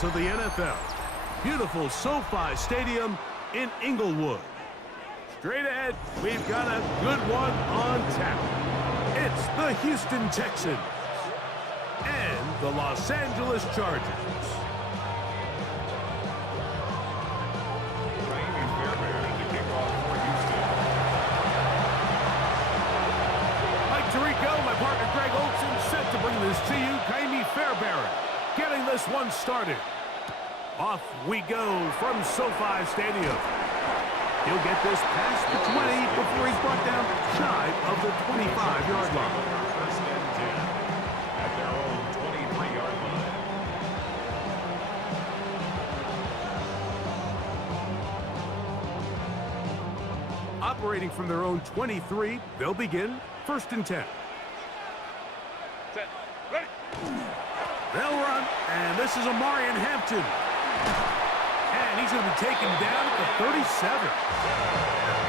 stars of the NFL. Beautiful SoFi Stadium in Inglewood. Straight ahead, we've got a good one on tap. It's the Houston Texans and the Los Angeles Chargers. Set to bring this to you, Kaimi Fairbairn, getting this one started. Off we go from SoFi Stadium. He'll get this past the 20 before he's brought down shy of the 25-yard line. First and 10 at their own 23-yard line. Operating from their own 23, they'll begin first and 10. Set. Ready. They'll run, and this is Amarian Hampton. And he's going to be taken down at the 37.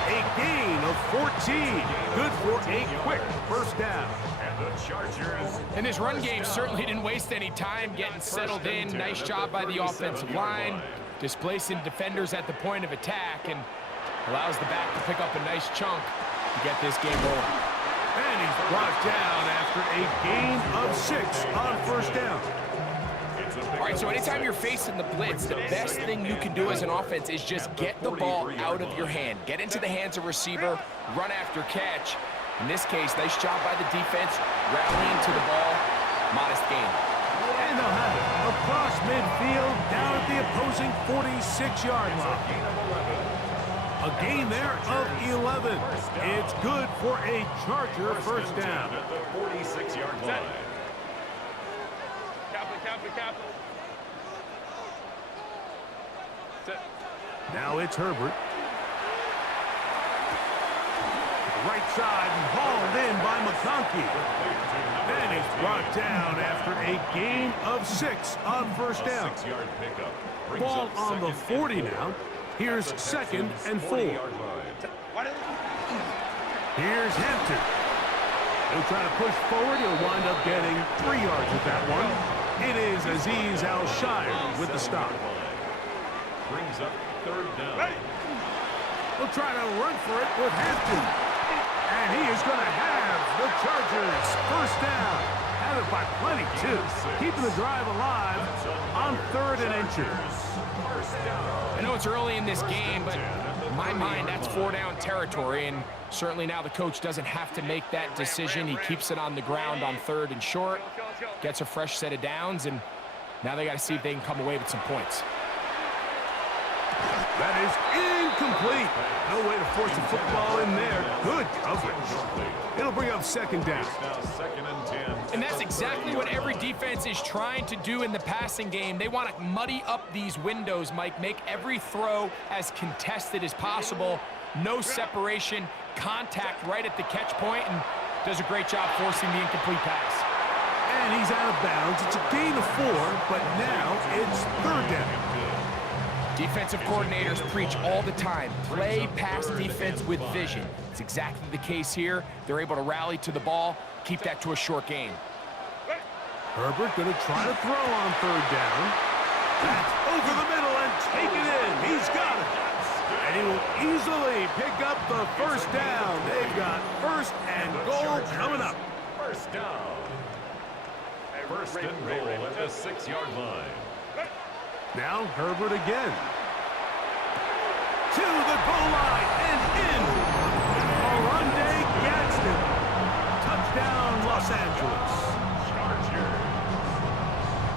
A gain of 14. Good for a quick first down. And the Chargers. And this run game certainly didn't waste any time getting settled in. Nice job by the offensive line, displacing defenders at the point of attack, and allows the back to pick up a nice chunk to get this game rolling. And he's brought down after a gain of 6 on first down. All right, so anytime you're facing the blitz, the best thing you can do as an offense is just get the ball out of your hand. Get into the hands of receiver, run after catch. In this case, nice job by the defense, rallying to the ball, modest gain. And they'll have it across midfield, down at the opposing 46-yard line. A gain there of 11. It's good for a Charger first down. At the 46-yard line. Capital. Set. Now it's Herbert. Right side and hauled in by McConkey. Then he's brought down after a gain of 6 on first down. 6-yard pickup. Ball on the 40 now. Here's second and 4. Here's Hampton. He'll try to push forward. He'll wind up getting 3 yards with that one. It is Azeez Al-Shire with the stop. Brings up third down. He'll try to run for it with Hampton. And he is going to have the Chargers first down. Have it by plenty, too. Keeping the drive alive on 3rd and inches. I know it's early in this game, but in my mind, that's 4-down territory, and certainly now the coach doesn't have to make that decision. He keeps it on the ground on 3rd and short, gets a fresh set of downs, and now they got to see if they can come away with some points. That is incomplete. No way to force the football in there. Good coverage. It'll bring up second down. Now second and 10. And that's exactly what every defense is trying to do in the passing game. They want to muddy up these windows, Mike, make every throw as contested as possible. No separation, contact right at the catch point, and does a great job forcing the incomplete pass. And he's out of bounds. It's a gain of 4, but now it's 3rd down. Defensive coordinators preach all the time, play pass defense with vision. It's exactly the case here. They're able to rally to the ball, keep that to a short gain. Herbert going to try to throw on 3rd down. That's over the middle and take it in. He's got it. And he will easily pick up the first down. They've got 1st and goal coming up. First down. First and goal at the 6-yard line. Now Herbert again. To the goal line and in. Oronde Gadsden. Touchdown, Los Angeles.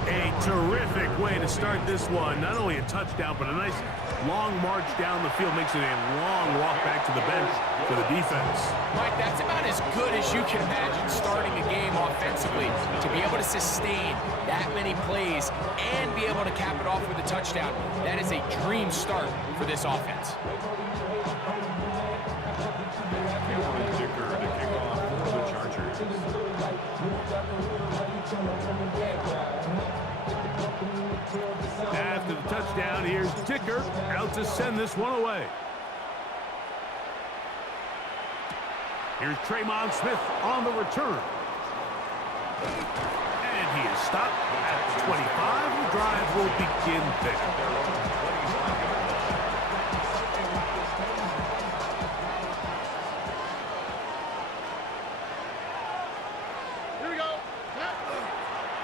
A terrific way to start this one. Not only a touchdown, but a nice long march down the field. Makes it a long walk back to the bench for the defense. Mike, that's about as good as you can imagine starting a game offensively. To be able to sustain that many plays and be able to cap it off with a touchdown, that is a dream start for this offense. Dicker to kick off for the Chargers. After the touchdown, here's Dicker out to send this one away. Here's Tremon Smith on the return. And He is stopped at the 25. The drive will begin there.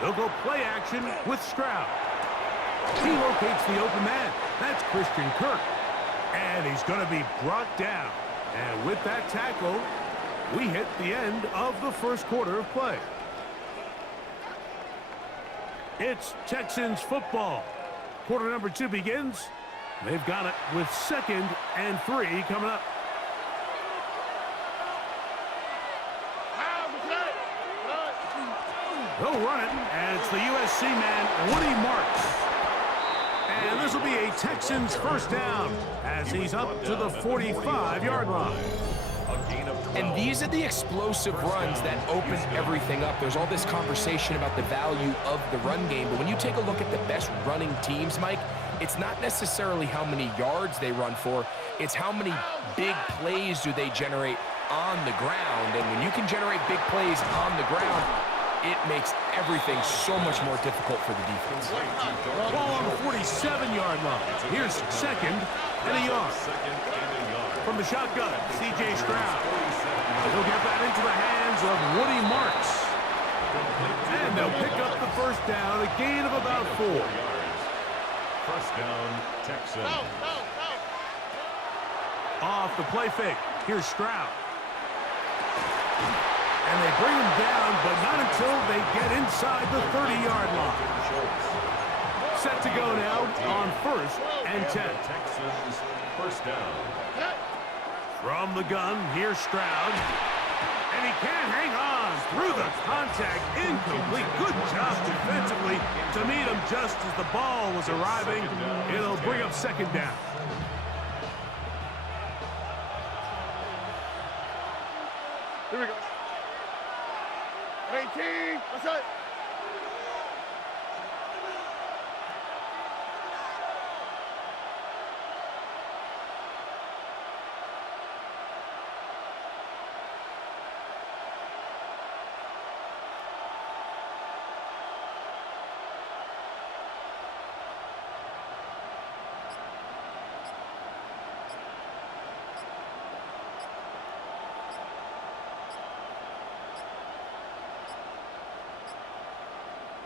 They'll go play action with Stroud. He locates the open man. That's Christian Kirk. And he's going to be brought down. And with that tackle, we hit the end of the first quarter of play. It's Texans football. Quarter number 2 begins. They've got it with 2nd and 3 coming up. They'll run it, and it's the USC man, Woody Marks. And this will be a Texans first down as he's up to the 45-yard line. And these are the explosive runs that open everything up. There's all this conversation about the value of the run game, but when you take a look at the best running teams, Mike, it's not necessarily how many yards they run for, it's how many big plays do they generate on the ground. And when you can generate big plays on the ground, it makes everything so much more difficult for the defense. Ball on the 47-yard line. Here's 2nd and a yard. From the shotgun, C.J. Stroud. He'll get that into the hands of Woody Marks. And they'll pick up the first down, a gain of about 4. First down, Texans. Off the play fake. Here's Stroud. And they bring him down, but not until they get inside the 30-yard line. Set to go now on 1st and 10. Texans first down. From the gun, here's Stroud. And he can't hang on through the contact. Incomplete. Good job defensively to meet him just as the ball was arriving. It'll bring up 2nd down. Here we go. 18. What's up?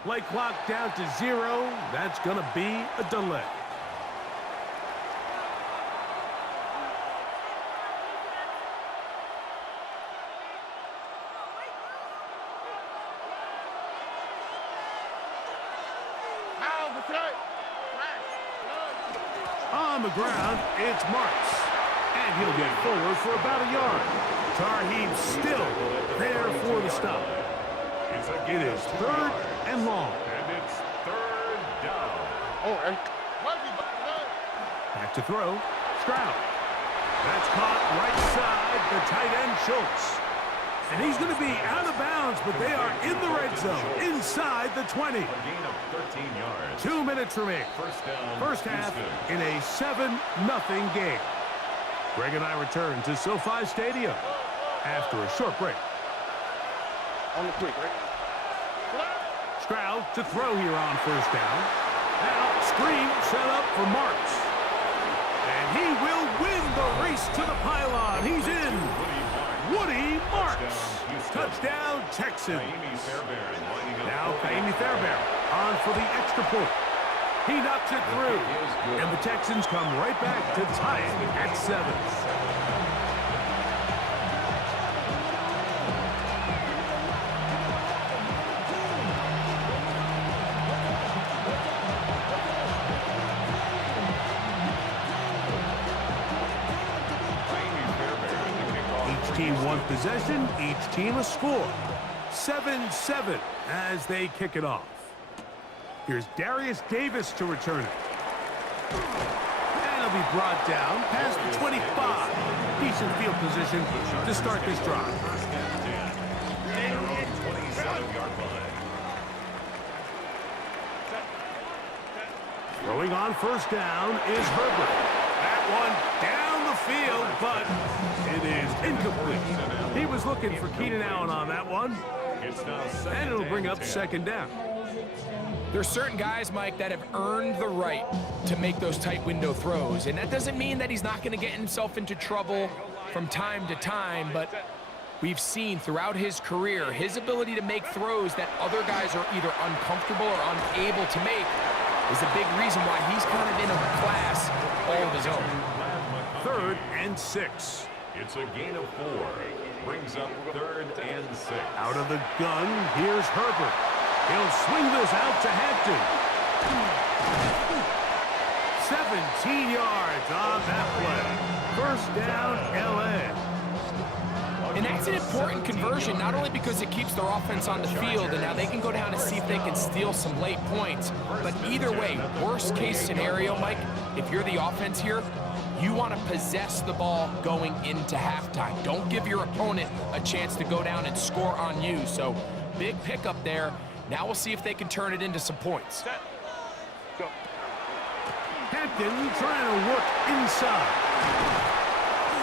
Play clock down to 0. That's going to be a delay. On the ground, it's Marks. And he'll get forward for about a yard. Tarheeb still there for the stop. It is 3rd and long. And it's 3rd down. Back to throw. Stroud. That's caught right side the tight end Schultz. And he's going to be out of bounds, but they are in the red zone, inside the 20. A gain of 13 yards. 2 minutes remaining. First down. First half in a 7-0 game. Greg and I return to SoFi Stadium after a short break. On the quick, right? Stroud to throw here on first down. Now, screen set up for Marks. And he will win the race to the pylon. He's in. Woody Marks. Touchdown, Texans. Now, Kaimi Fairbairn on for the extra point. He knocks it through. And the Texans come right back to tie it at 7. Team one possession, each team a score. 7-7 as they kick it off. Here's Darius Davis to return it. And he'll be brought down past the 25. Decent field position to start this drive. Throwing on first down is Herbert. That one down the field, but it is incomplete. He was looking for Keenan Allen on that one. And it'll bring up 2nd down. There's certain guys, Mike, that have earned the right to make those tight window throws, and that doesn't mean that he's not going to get himself into trouble from time to time, but we've seen throughout his career his ability to make throws that other guys are either uncomfortable or unable to make is a big reason why he's kind of in a class all of his own. 3rd and 6. It's a gain of 4. Brings up 3rd and 6. Out of the gun, here's Herbert. He'll swing this out to Hampton. 17 yards on that play. 1st down, L.A. And that's an important conversion, not only because it keeps their offense on the field, and now they can go down and see if they can steal some late points. But either way, worst case scenario, Mike, if you're the offense here, you want to possess the ball going into halftime. Don't give your opponent a chance to go down and score on you. So big pickup there. Now we'll see if they can turn it into some points. Go. Hampton trying to work inside.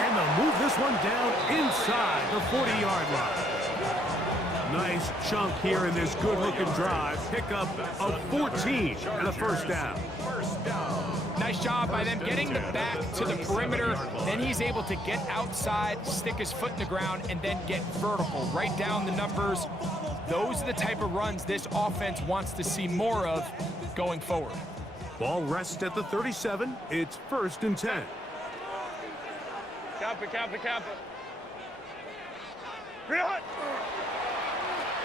And they'll move this one down inside the 40-yard line. Nice chunk here in this good-looking drive. Pickup of 14 and a 1st down. Nice job by them getting the back to the perimeter. Then he's able to get outside, stick his foot in the ground, and then get vertical. Right down the numbers. Those are the type of runs this offense wants to see more of going forward. Ball rests at the 37. It's 1st and 10. Cap it. Real hot.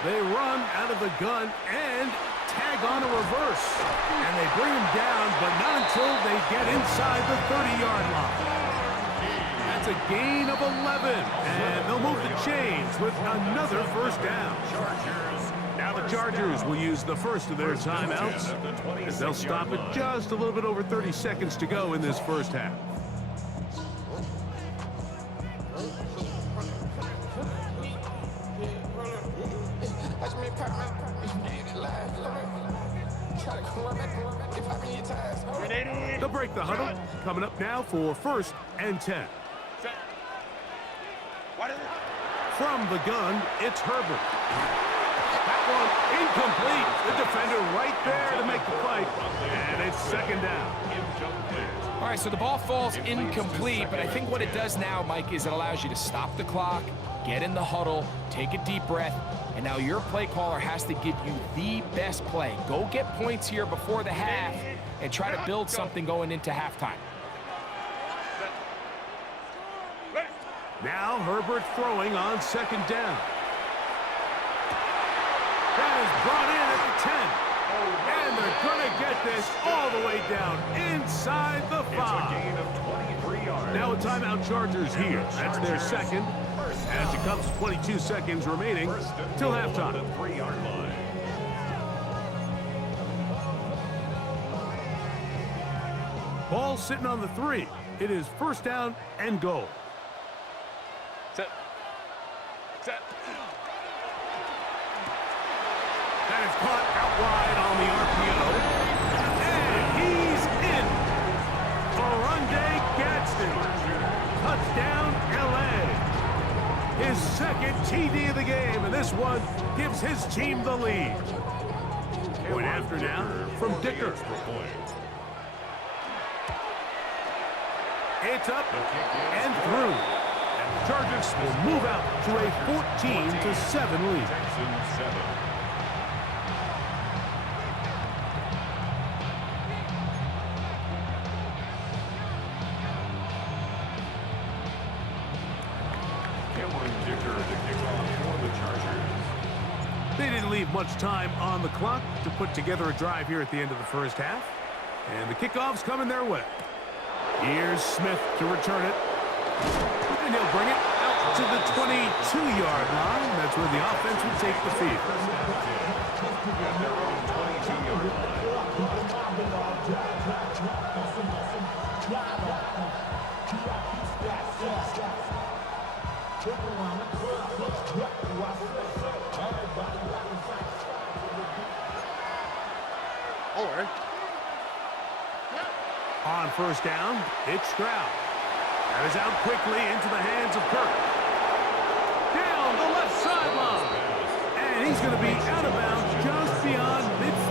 They run out of the gun and tag on a reverse. And they bring him down, but not until they get inside the 30-yard line. That's a gain of 11. And they'll move the chains with another 1st down. Now the Chargers will use the first of their timeouts, as they'll stop at just a little bit over 30 seconds to go in this 1st half. They'll break the huddle. Coming up now for 1st and 10. From the gun, it's Herbert. That one incomplete. The defender right there to make the fight. And it's 2nd down. All right, so the ball falls incomplete, but I think what it does now, Mike, is it allows you to stop the clock, get in the huddle, take a deep breath, and now your play caller has to give you the best play. Go get points here before the half and try to build something going into halftime. Now Herbert throwing on 2nd down. That is brought in at the 10. And they're going to get this all the way down inside the 5. It's a gain of 23 yards. Now a timeout Chargers here. That's their 2nd. As it comes 22 seconds remaining till halftime. 3-yard line. Ball sitting on the 3. It is 1st down and goal. Set. That is caught out wide on the RPO. And he's in. Oronde Gadsden. Touchdown, L.A. His 2nd TD of the game, and this one gives his team the lead. Point after now from Dicker. It's up and through. And the Chargers will move out to a 14-7 lead. Texans 7. They didn't leave much time on the clock to put together a drive here at the end of the 1st half. And the kickoff's coming their way. Here's Smith to return it. And he'll bring it out to the 22-yard line. That's where the offense will take the field. At their own 22-yard line. On 1st down, it's Stroud. That is out quickly into the hands of Kirk. Down the left sideline. And he's going to be out of bounds just beyond midfield.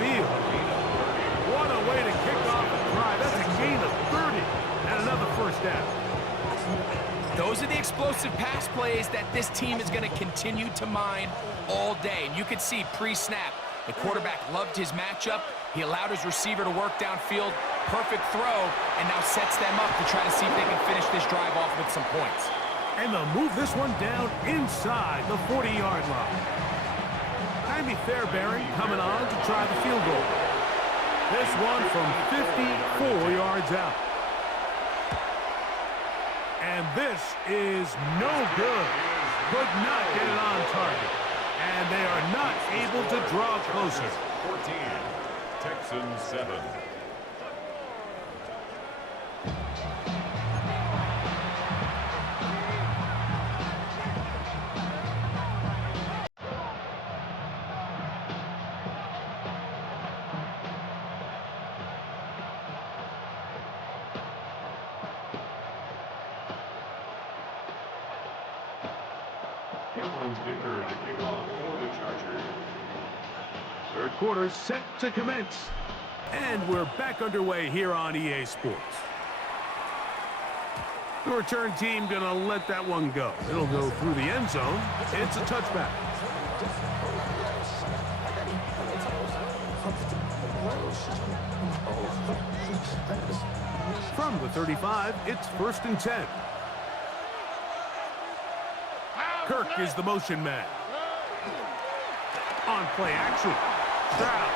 are the explosive pass plays that this team is going to continue to mine all day. And you can see pre-snap, the quarterback loved his matchup. He allowed his receiver to work downfield. Perfect throw, and now sets them up to try to see if they can finish this drive off with some points. And they'll move this one down inside the 40-yard line. Andy Fairbairn coming on to try the field goal. This one from 54 yards out. And this is no good. Could not get it on target. And they are not able to draw closer. 14, Texans 7. Third quarter set to commence. And we're back underway here on EA Sports. The return team gonna let that one go. It'll go through the end zone. It's a touchback. From the 35, it's 1st and 10. Kirk is the motion man. On play action. Stroud.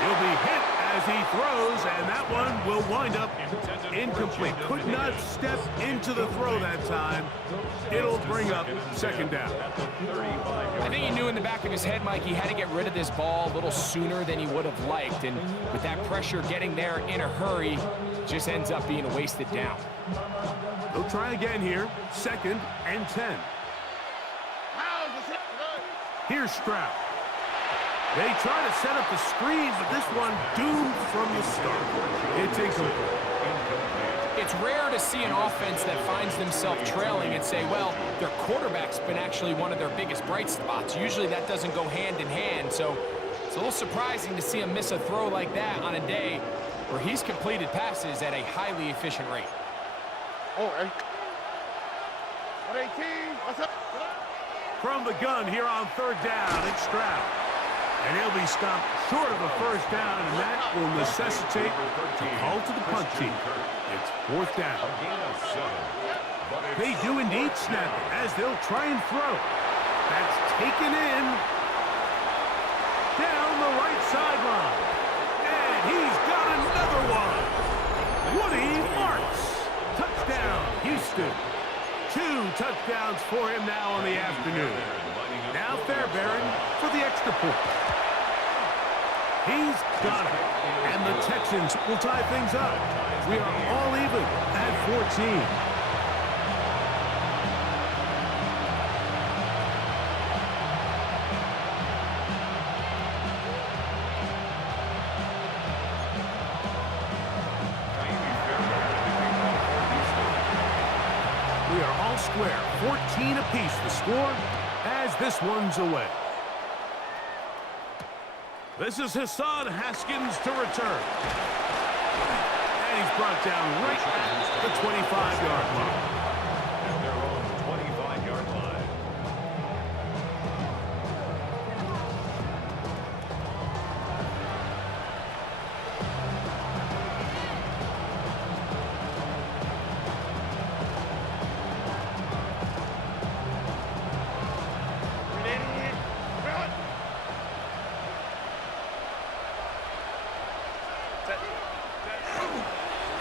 He'll be hit as he throws, and that one will wind up incomplete. Could not step into the throw that time. It'll bring up 2nd down. I think he knew in the back of his head, Mike, he had to get rid of this ball a little sooner than he would have liked. And with that pressure getting there in a hurry, just ends up being a wasted down. They'll try again here. 2nd and 10. Here's Stroud. They try to set up the screen, but this one doomed from the start. It's incomplete. It's rare to see an offense that finds themselves trailing and say, well, their quarterback's been actually one of their biggest bright spots. Usually that doesn't go hand in hand, so it's a little surprising to see him miss a throw like that on a day where he's completed passes at a highly efficient rate. From the gun here on 3rd down, it's Stroud. And he'll be stopped short of a 1st down, and that will necessitate a call to the punt team. It's 4th down. They do indeed snap it as they'll try and throw. That's taken in down the right sideline. And he's got another one. Woody marks. Touchdown, Houston. 2 touchdowns for him now on the afternoon. Now Fairbairn for the extra point. He's got it. And the Texans will tie things up. We are all even at 14. We are all square. 14 apiece the score as this one's away. This is Hassan Haskins to return. And he's brought down right at the 25-yard line. At their own 25-yard line.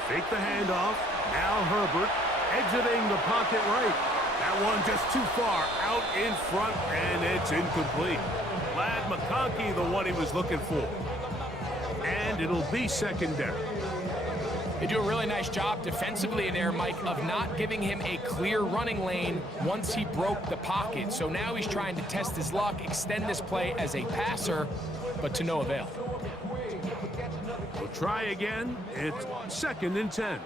Fake the handoff. Now Herbert exiting the pocket right. That one just too far out in front, and it's incomplete. Lad McConkey, the one he was looking for. And it'll be 2nd down. They do a really nice job defensively there, Mike, of not giving him a clear running lane once he broke the pocket. So now he's trying to test his luck, extend this play as a passer, but to no avail. We'll try again. It's 2nd and 10.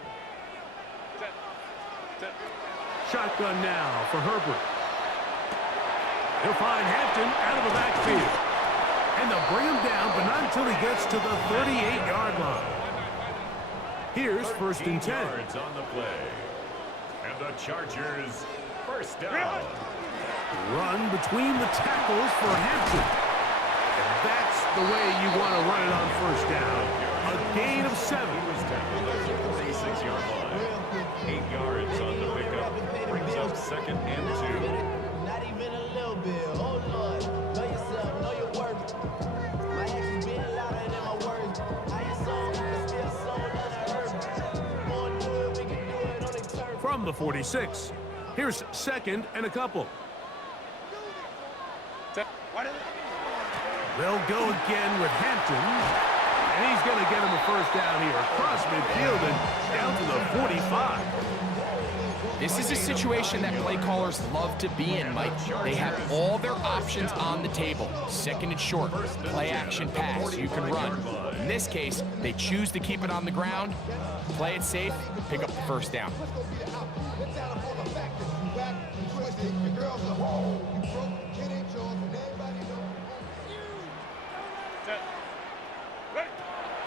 Shotgun now for Herbert. He'll find Hampton out of the backfield. And they'll bring him down, but not until he gets to the 38-yard line. Here's 1st and 10. Yards on the play. And the Chargers First down. Run between the tackles for Hampton. And that's the way you want to run it on first down. A gain of 7. He was tackled at the 46-yard line. 8 yards on the pickup. Brings up 2nd and 2. Not even a little bit. Oh, Lord. Know yourself. Know your worth. My actions being louder than my words. I ain't sold. I still sold unhurt. Born do it. We can do it on the turf. From the 46. Here's 2nd and a couple. They'll go again with Hampton. And he's going to get him a first down here. Across midfield and down to the 45. This is a situation that play callers love to be in, Mike. They have all their options on the table. 2nd and short, play action pass, you can run. In this case, they choose to keep it on the ground, play it safe, pick up the first down.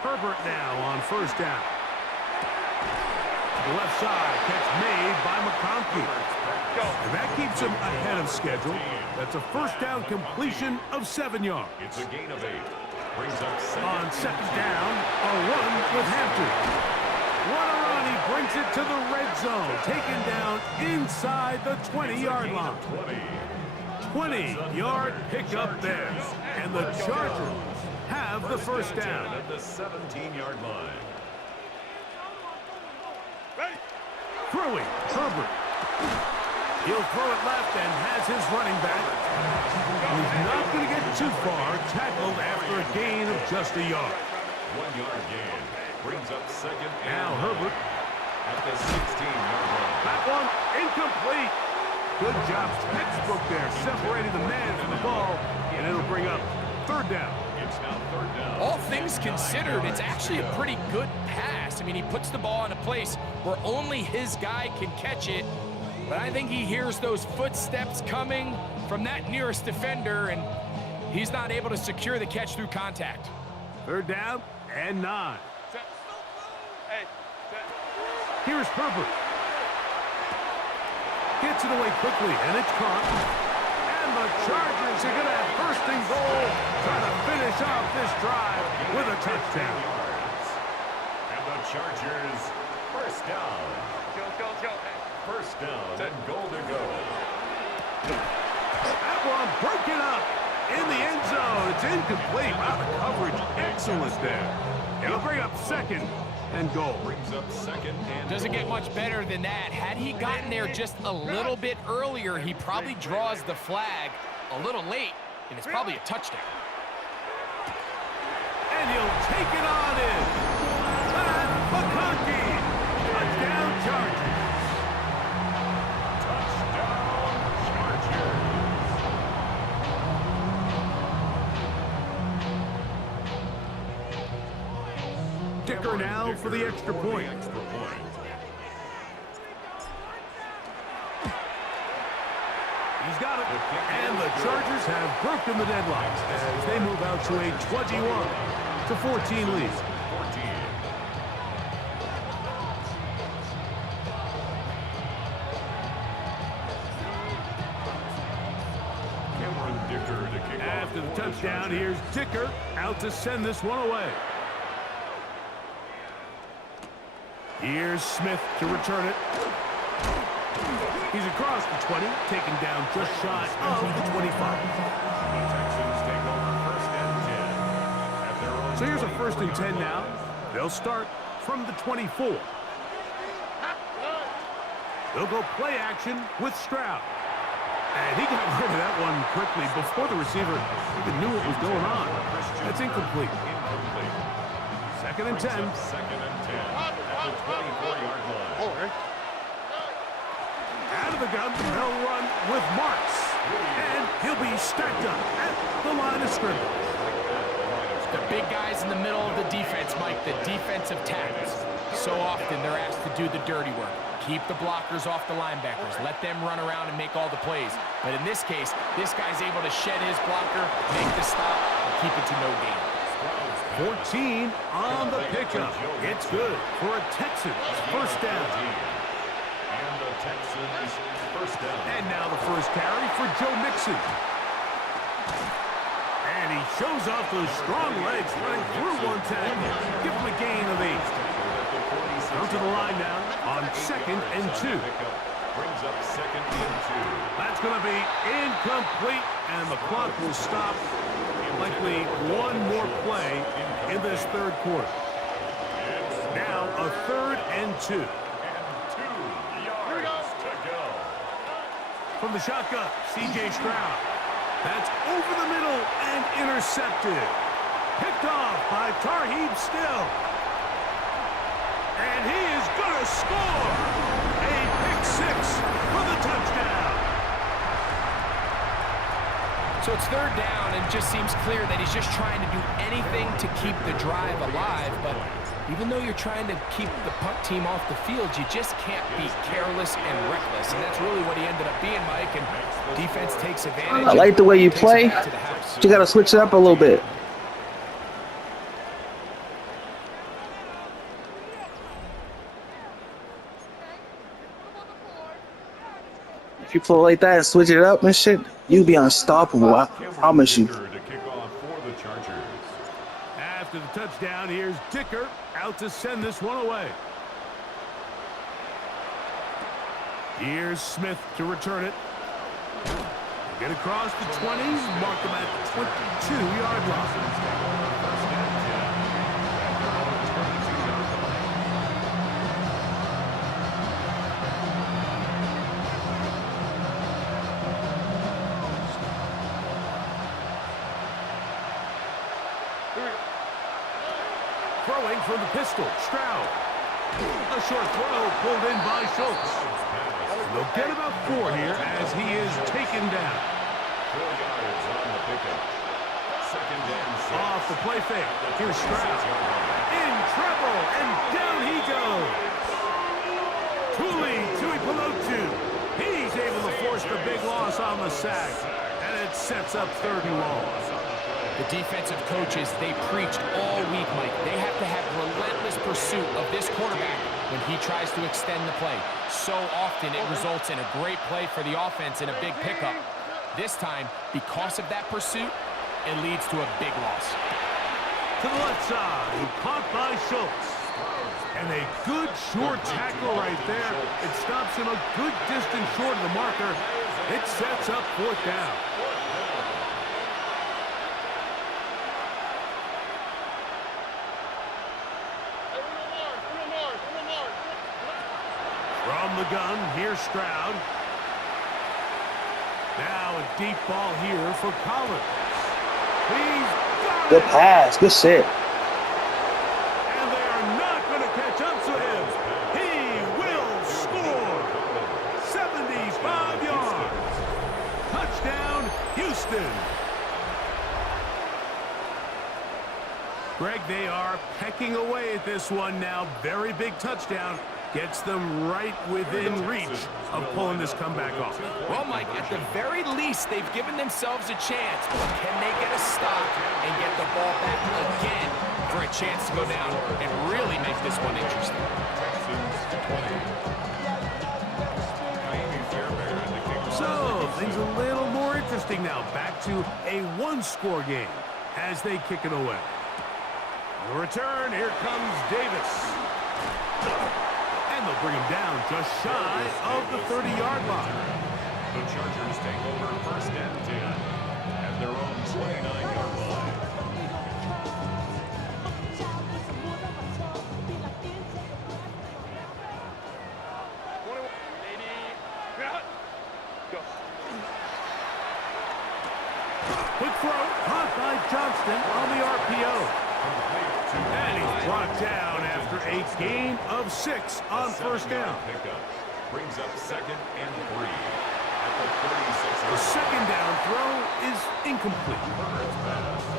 Herbert now on first down. The left side, catch made by McConkey. And that keeps him ahead of schedule. That's a first down completion of 7 yards. It's a gain of 8. Brings up 2nd. On 2nd down, a run with Hampton. What a run, he brings it to the red zone. Taken down inside the 20-yard line. 20-yard pickup there. And the Chargers have the first down. At the 17-yard line. Throwing, Herbert. He'll throw it left and has his running back. He's not going to get too far. Tackled after a gain of just a yard. 1-yard gain. Brings up 2nd and Now Herbert. at the 16-yard line. That one incomplete. Good job. Textbook there. Separating the man from the ball. And it'll bring up 3rd down. It's now 3rd down. All things considered, it's actually a pretty good pass. I mean, he puts the ball in a place where only his guy can catch it. But I think he hears those footsteps coming from that nearest defender, and he's not able to secure the catch through contact. 3rd down and 9. Here's Herbert. Gets it away quickly, and it's caught. And the Chargers are going to have 1st and goal, trying to finish off this drive with a touchdown. And the Chargers, 1st down. Go. 1st down and goal to go. That one broken up in the end zone. It's incomplete. Wow, the coverage excellent there. It'll bring up 2nd and goal. Brings up 2nd and Doesn't goal. get much better than that. Had he gotten there just a little bit earlier, he probably draws the flag a little late, and it's probably a touchdown. And he'll take it on in. And McConkey. Touchdown Chargers. Touchdown, Chargers. Dicker now for the extra point. He's got it. And the Chargers have broken the deadlock as they move out to a 21-14 lead. 14. Cameron Dicker to kick off. After the touchdown, here's Dicker out to send this one away. Here's Smith to return it. He's across the 20, taken down just shy of the 25. Texans take over 1st and 10. At their own So here's a 1st and 10 now. They'll start from the 24. They'll go play action with Stroud. And he got rid of that one quickly before the receiver even knew what was going on. That's incomplete. incomplete. 2nd and 10. 2nd and 10 at the 24-yard line. Out of the gun, they'll run with Marks. And he'll be stacked up at the line of scrimmage. The big guys in the middle of the defense, Mike, the defensive tackles. So often they're asked to do the dirty work. Keep the blockers off the linebackers. Let them run around and make all the plays. But in this case, this guy's able to shed his blocker, make the stop, and keep it to no gain. 14 on the pickup. It's good for a Texans 1st down. And the Texans first down. And now the first carry for Joe Mixon. And he shows off those strong legs running through one tackle. Give him a gain of 8. Come to the line now on 2nd and 2. Brings up 2nd and 2. That's going to be incomplete, and the clock will stop. Likely one more play in this third quarter. Now a 3rd and 2. And 2 yards to go. From the shotgun, C.J. Stroud. That's over the middle and intercepted. Picked off by Tarheeb Still. And he is going to score. A pick 6 for the touchdown. So it's 3rd down, and it just seems clear that he's just trying to do anything to keep the drive alive. But even though you're trying to keep the punt team off the field, you just can't be careless and reckless. And that's really what he ended up being, Mike. And defense takes advantage. I like the way you play. You got to switch it up a little bit. If you play like that and switch it up and shit, you'll be unstoppable. I promise you. To kick off for the Chargers. After the touchdown, here's Dicker out to send this one away. Here's Smith to return it. Get across the 20s, mark him at the 22-yard line. Throwing from the pistol, Stroud. A short throw pulled in by Schultz. They'll get about 4 here as he is taken down. 4 yards on the pickup. 2nd and 6. Off the play fake. Here's Stroud. In trouble, and down he goes. Tui Pelotu. He's able to force the big loss on the sack. And it sets up 3rd and long. The defensive coaches, they preached all week, Mike. They have to have relentless pursuit of this quarterback when he tries to extend the play. So often it results in a great play for the offense and a big pickup. This time, because of that pursuit, it leads to a big loss. To the left side, caught by Schultz. And a good short tackle right there. It stops him a good distance short of the marker. It sets up 4th down. From the gun, here's Stroud. Now a deep ball here for Collins. He's got Good it. pass. Good shit. And they are not going to catch up to him. He will score. 75 yards. Touchdown, Houston. Greg, they are pecking away at this one now. Very big touchdown. Gets them right within reach of pulling this comeback off. Well, Mike, at the very least, they've given themselves a chance. But can they get a stop and get the ball back again for a chance to go down and really make this one interesting? So, things a little more interesting now. Back to a 1-score game as they kick it away. The return, here comes Davis. And they'll bring him down just shy of the 30-yard line. The Chargers take over 1st and 10 at their own 29-yard line. Quick throw, caught by Johnston on the RPO. And he's brought down after a gain of 6 on 1st down. Pickup brings up 2nd and 3 The 2nd down throw is incomplete.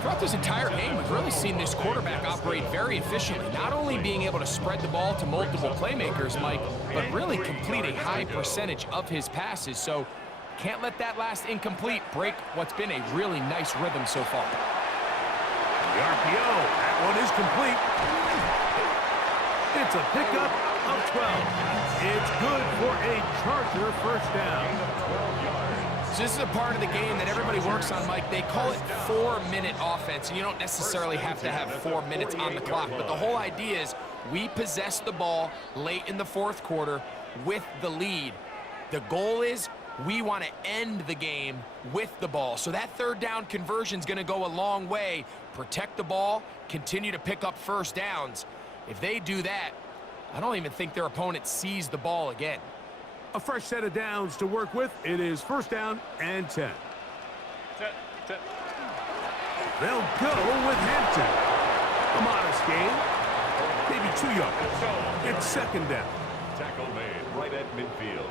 Throughout this entire game, we've really seen this quarterback operate very efficiently, not only being able to spread the ball to multiple playmakers, Mike, but really complete a high percentage of his passes. So can't let that last incomplete break what's been a really nice rhythm so far. The RPO, that one is complete. It's a pickup of 12. It's good for a Charger first down. So this is a part of the game that everybody works on, Mike. They call it 4-minute offense. And you don't necessarily have to have 4 minutes on the clock. But the whole idea is we possess the ball late in the fourth quarter with the lead. The goal is we want to end the game with the ball. So that third down conversion is going to go a long way. Protect the ball, continue to pick up first downs. If they do that, I don't even think their opponent sees the ball again. A fresh set of downs to work with. It is first down and 10. They'll go with Hampton. A modest gain. Maybe 2 yards. It's second down. Tackle made right at midfield.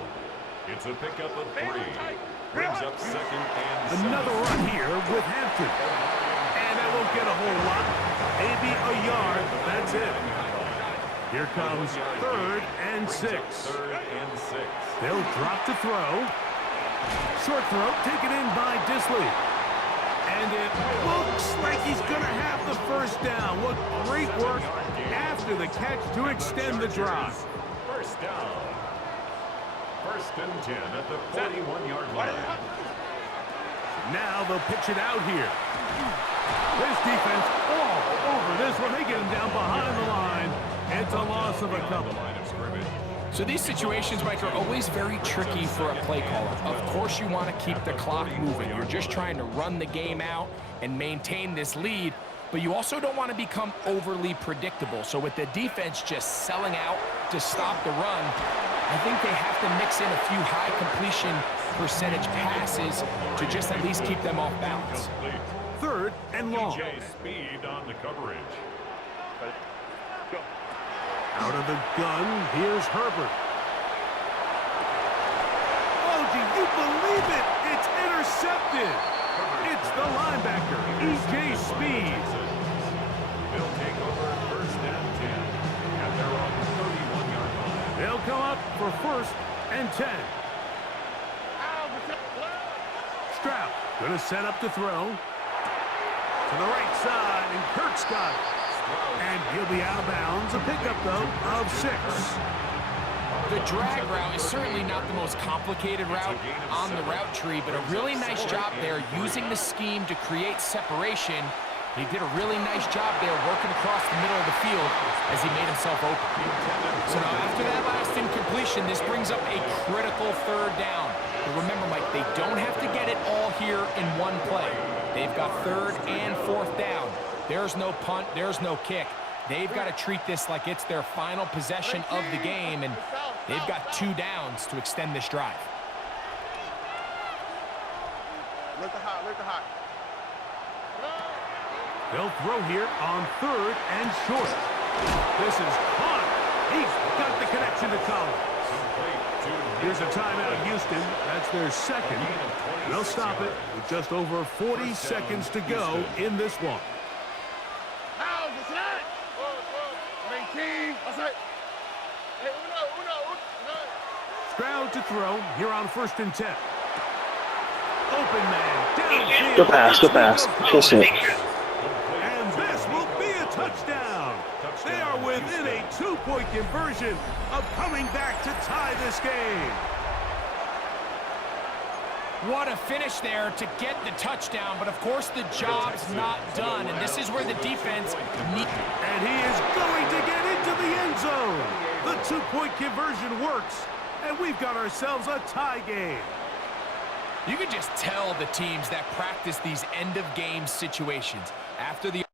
It's a pickup of 3. Brings up second and 7. Another run here with Hampton. And that won't get a whole lot. Maybe a yard, but that's it. Here comes third and 6. Third and 6. They'll drop to throw. Short throw taken in by Disley. And it looks like he's going to have the first down. What great work after the catch to extend the drive. First down. First and 10 at the 41-yard line. Now they'll pitch it out here. This defense all over this one. They get him down behind the line. It's a loss of a couple. So these situations, Mike, are always very tricky for a play caller. Of course you want to keep the clock moving. You're just trying to run the game out and maintain this lead, but you also don't want to become overly predictable. So with the defense just selling out to stop the run, I think they have to mix in a few high completion percentage passes to just at least keep them off balance. Third and long. Speed on the coverage. Out of the gun, here's Herbert. Oh, do you believe it? It's intercepted. It's the linebacker, E.J. Speed. They'll take over first and 10 at their own 31-yard line. They'll come up for first and 10. Stroud gonna set up to throw. To the right side, and Kirk's got it. And he'll be out of bounds. A pickup, though, of 6. The drag route is certainly not the most complicated route on the route tree, but a really nice job there using the scheme to create separation. He did a really nice job there working across the middle of the field as he made himself open. So now after that last incompletion, this brings up a critical third down. But remember, Mike, they don't have to get it all here in one play. They've got third and fourth down. There's no punt, there's no kick. They've got to treat this like it's their final possession of the game, and they've got 2 downs to extend this drive. Lift the hot. They'll throw here on third and short. This is caught. He's got the connection to Collins. Here's a timeout, Houston. That's their second. They'll stop it with just over 40 seconds to go in this one. Stroud to throw here on first and 10. Open man downfield. Good pass. Push it. And this will be a touchdown. They are within a 2-point conversion of coming back to tie this game. What a finish there to get the touchdown, but of course the job's not done, and this is where the defense needs. And he is going to get into the end zone. The 2-point conversion works, and we've got ourselves a tie game. You can just tell the teams that practice these end-of-game situations after the